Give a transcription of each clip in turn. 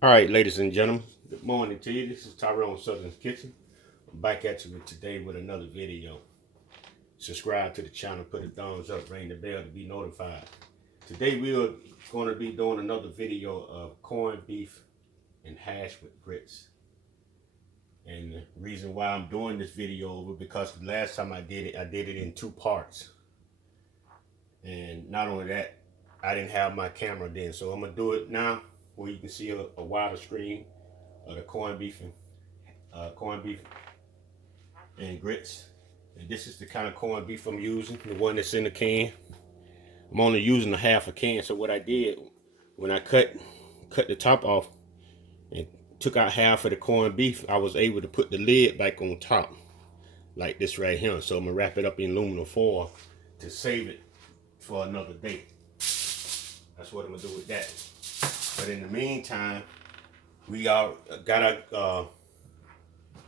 All right, ladies and gentlemen, good morning to you. This is Tyron'e Southern's Kitchen. I'm back at you today with another video. Subscribe to the channel, put a thumbs up, ring the bell to be notified. Today we are going to be doing another video of corned beef and hash with grits. And the reason why I'm doing this video over because the last time I did it in two parts. And not only that, I didn't have my camera then, so I'm gonna do it now where you can see a wider screen of the corned beef and grits. And this is the kind of corned beef I'm using, the one that's in the can. I'm only using a half a can. So what I did when I cut the top off and took out half of the corned beef, I was able to put the lid back on top like this right here. So I'm gonna wrap it up in aluminum foil to save it for another day. That's what I'm gonna do with that. But in the meantime, we got our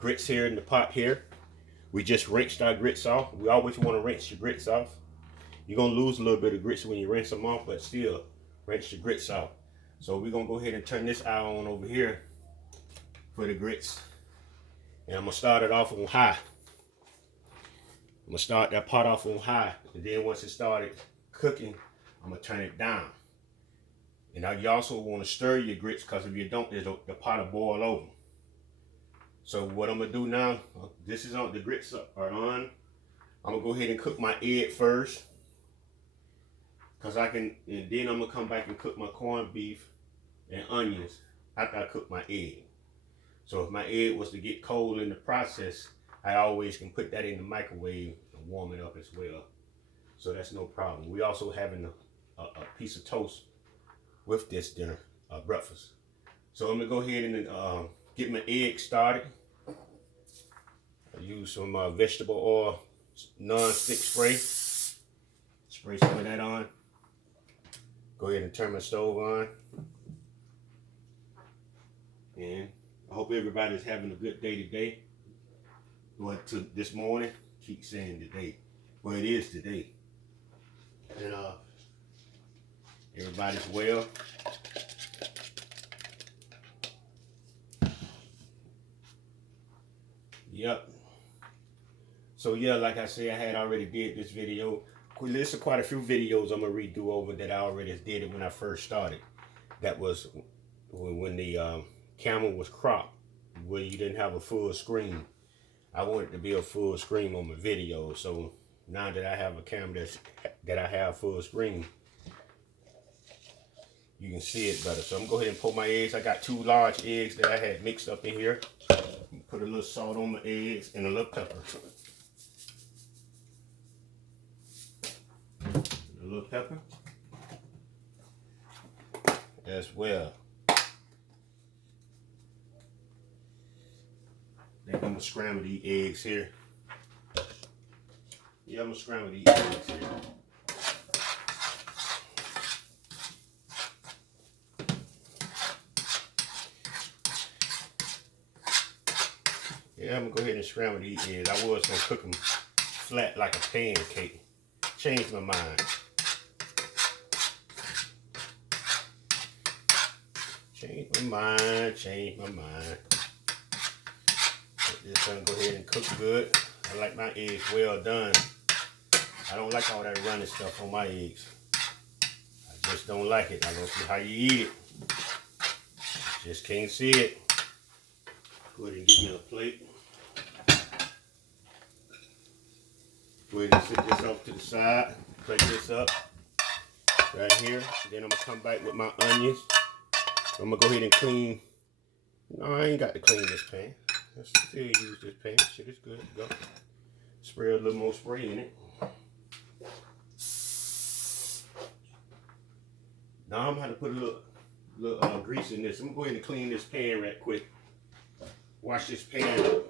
grits here in the pot here. We just rinsed our grits off. We always want to rinse your grits off. You're going to lose a little bit of grits when you rinse them off, but still rinse your grits off. So we're going to go ahead and turn this eye on over here for the grits. And I'm going to start it off on high. I'm going to start that pot off on high. And then once it started cooking, I'm going to turn it down. And now you also want to stir your grits because if you don't, the pot will boil over. So what I'm gonna do now, this is on, the grits are on. I'm gonna go ahead and cook my egg first. Cause I can, and then I'm gonna come back and cook my corned beef and onions after I cook my egg. So if my egg was to get cold in the process, I always can put that in the microwave and warm it up as well. So that's no problem. We also having a piece of toast with this dinner, breakfast. So I'm gonna go ahead and get my egg started. I use some vegetable oil, non-stick spray. Spray some of that on. Go ahead and turn my stove on. And I hope everybody's having a good day today. But to this morning, keep saying today. Well, it is today. And everybody's well. Yep. So yeah, like I said, I had already did this video. There's quite a few videos I'm gonna redo over that I already did it when I first started. That was when the camera was cropped, where you didn't have a full screen. I wanted to be a full screen on my video. So now that I have a camera that I have full screen, you can see it better. So I'm gonna go ahead and pour my eggs. I got 2 large eggs that I had mixed up in here. Put a little salt on my eggs and a little pepper. A little pepper as well. Then I'm gonna scramble these eggs here. Yeah, I'm gonna scramble these eggs here. Yeah, I'm gonna go ahead and scramble these eggs. I was gonna cook them flat like a pancake. Changed my mind. Changed my mind. Just gonna go ahead and cook good. I like my eggs well done. I don't like all that running stuff on my eggs. I just don't like it. I don't see how you eat it. Just can't see it. Go ahead and get me a plate. Go ahead and set this off to the side. Plate this up right here. Then I'm gonna come back with my onions. I'm gonna go ahead and clean. No, I ain't got to clean this pan. I still use this pan. Shit is good. Go. Spray a little more spray in it. Now I'm gonna have to put a little grease in this. I'm gonna go ahead and clean this pan right quick. Wash this pan up.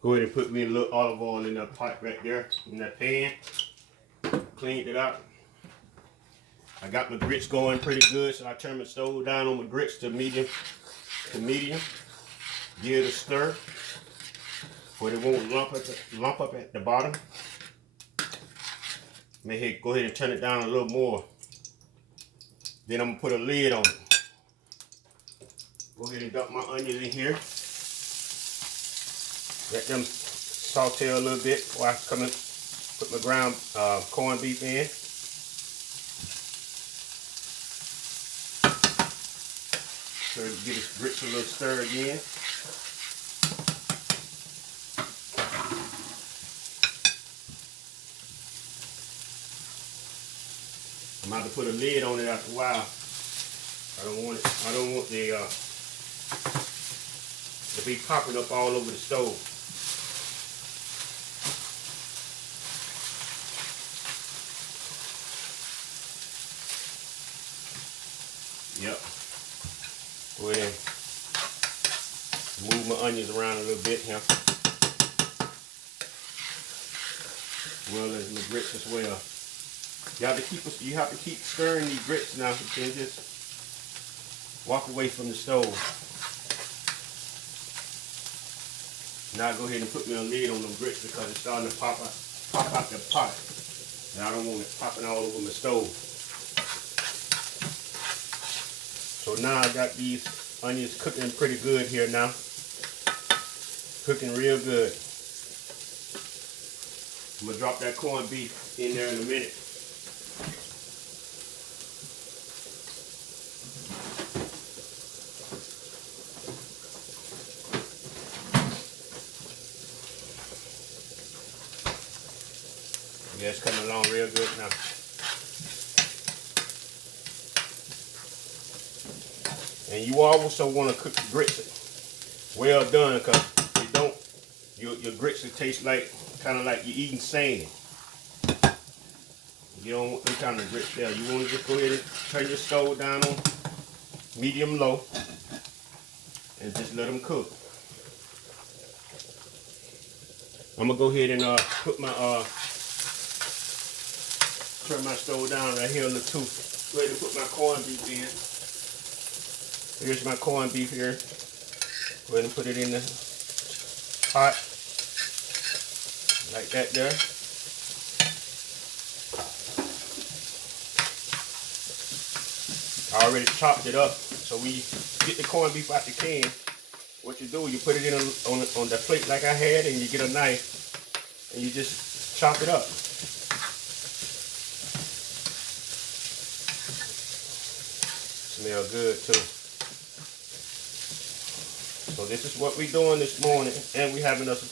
Go ahead and put me a little olive oil in that pot right there, in that pan. Cleaned it out. I got my grits going pretty good, so I turned my stove down on my grits to medium. Give it a stir, where it won't lump up at the bottom. Go ahead and turn it down a little more. Then I'm gonna put a lid on it. Go ahead and dump my onions in here. Let them saute a little bit before I come and put my ground corned beef in. So get its grits a little stir again. I'm about to put a lid on it after a while. I don't want the to be popping up all over the stove. Yep. Go ahead and move my onions around a little bit here. Well as the grits as well. You have to keep stirring these grits now. You can't just walk away from the stove. Now go ahead and put me a lid on them grits because it's starting to pop out the pot. And I don't want it popping all over my stove. So now I got these onions cooking pretty good here now. Cooking real good. I'm gonna drop that corned beef in there in a minute. Yeah, it's coming along real good now. And you also want to cook the grits well done, because your grits will taste like kind of like you're eating sand. You don't want them kind of grits there. You want to just go ahead and turn your stove down on medium low and just let them cook. I'm gonna go ahead and put my turn my stove down right here on the two. Go ahead and put my corned beef in. Here's my corned beef here. Go ahead and put it in the pot. Like that there. I already chopped it up. So when you get the corned beef out the can, what you do, you put it in on the plate like I had, and you get a knife and you just chop it up. Smell good too. So this is what we're doing this morning, and we're having us a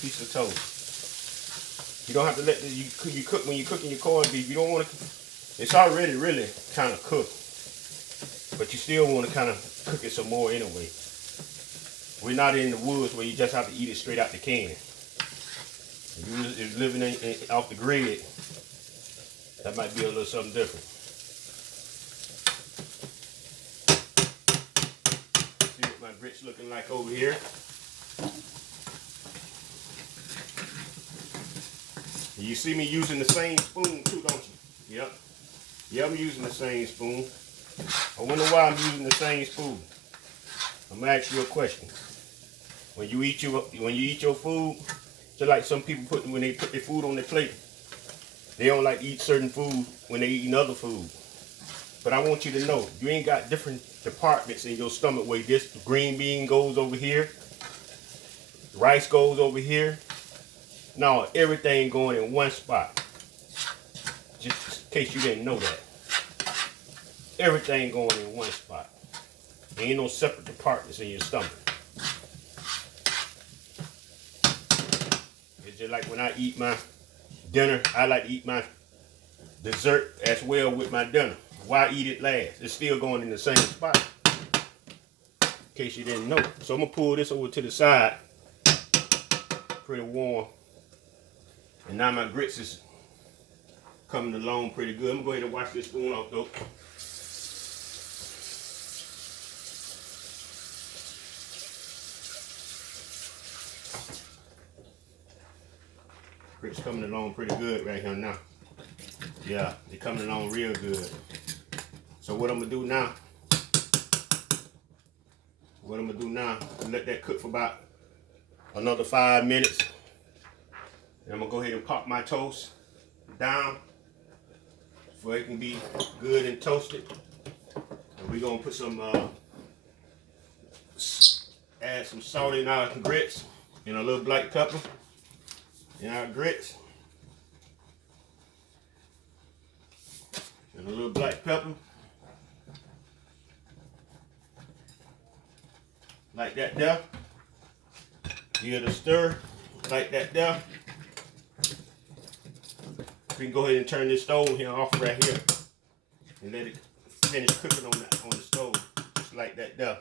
piece of toast. You don't have to let you cook when you're cooking your corned beef. You don't want to. It's already really kind of cooked, but you still want to kind of cook it some more anyway. We're not in the woods where you just have to eat it straight out the can. If you're living off the grid, that might be a little something different. See what my grits looking like over here. You see me using the same spoon too, don't you? Yep. Yeah, I'm using the same spoon. I wonder why I'm using the same spoon. I'm gonna ask you a question. When you eat your food, just like some people when they put their food on their plate, they don't like to eat certain food when they eating other food. But I want you to know, you ain't got different departments in your stomach where this green bean goes over here, rice goes over here. No, everything going in one spot. Just in case you didn't know that. Everything going in one spot. There ain't no separate departments in your stomach. It's just like when I eat my dinner, I like to eat my dessert as well with my dinner. Why eat it last? It's still going in the same spot. In case you didn't know. So I'm going to pull this over to the side. Pretty warm. And now my grits is coming along pretty good. I'm going to go ahead and wash this spoon off though. Grits coming along pretty good right here now. Yeah, they're coming along real good. So what I'm going to do now, let that cook for about another 5 minutes. And I'm going to go ahead and pop my toast down so it can be good and toasted. And we're gonna put some, add some salt in our grits and a little black pepper in our grits. And a little black pepper. Like that there. Give it a stir. Like that there. We can go ahead and turn this stove here off right here. And let it finish cooking on the stove. Just like that there.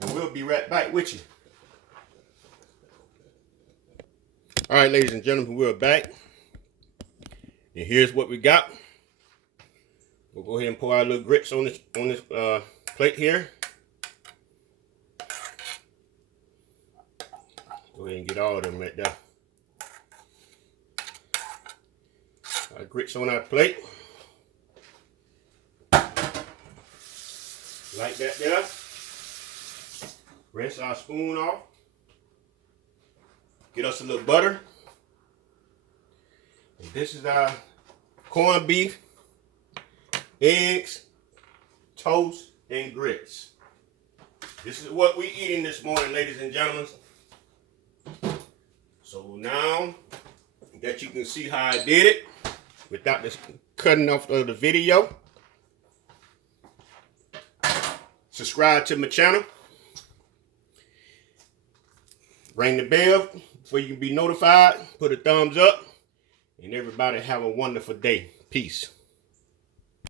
And we'll be right back with you. Alright, ladies and gentlemen, we're back. And here's what we got. We'll go ahead and pour our little grits on this plate here. Go ahead and get all of them right there. Our grits on our plate. Like that there. Rinse our spoon off. Get us a little butter. And this is our corned beef, eggs, toast, and grits. This is what we're eating this morning, ladies and gentlemen. So now that you can see how I did it without this cutting off of the video, subscribe to my channel. Ring the bell so you can be notified. Put a thumbs up. And everybody have a wonderful day. Peace.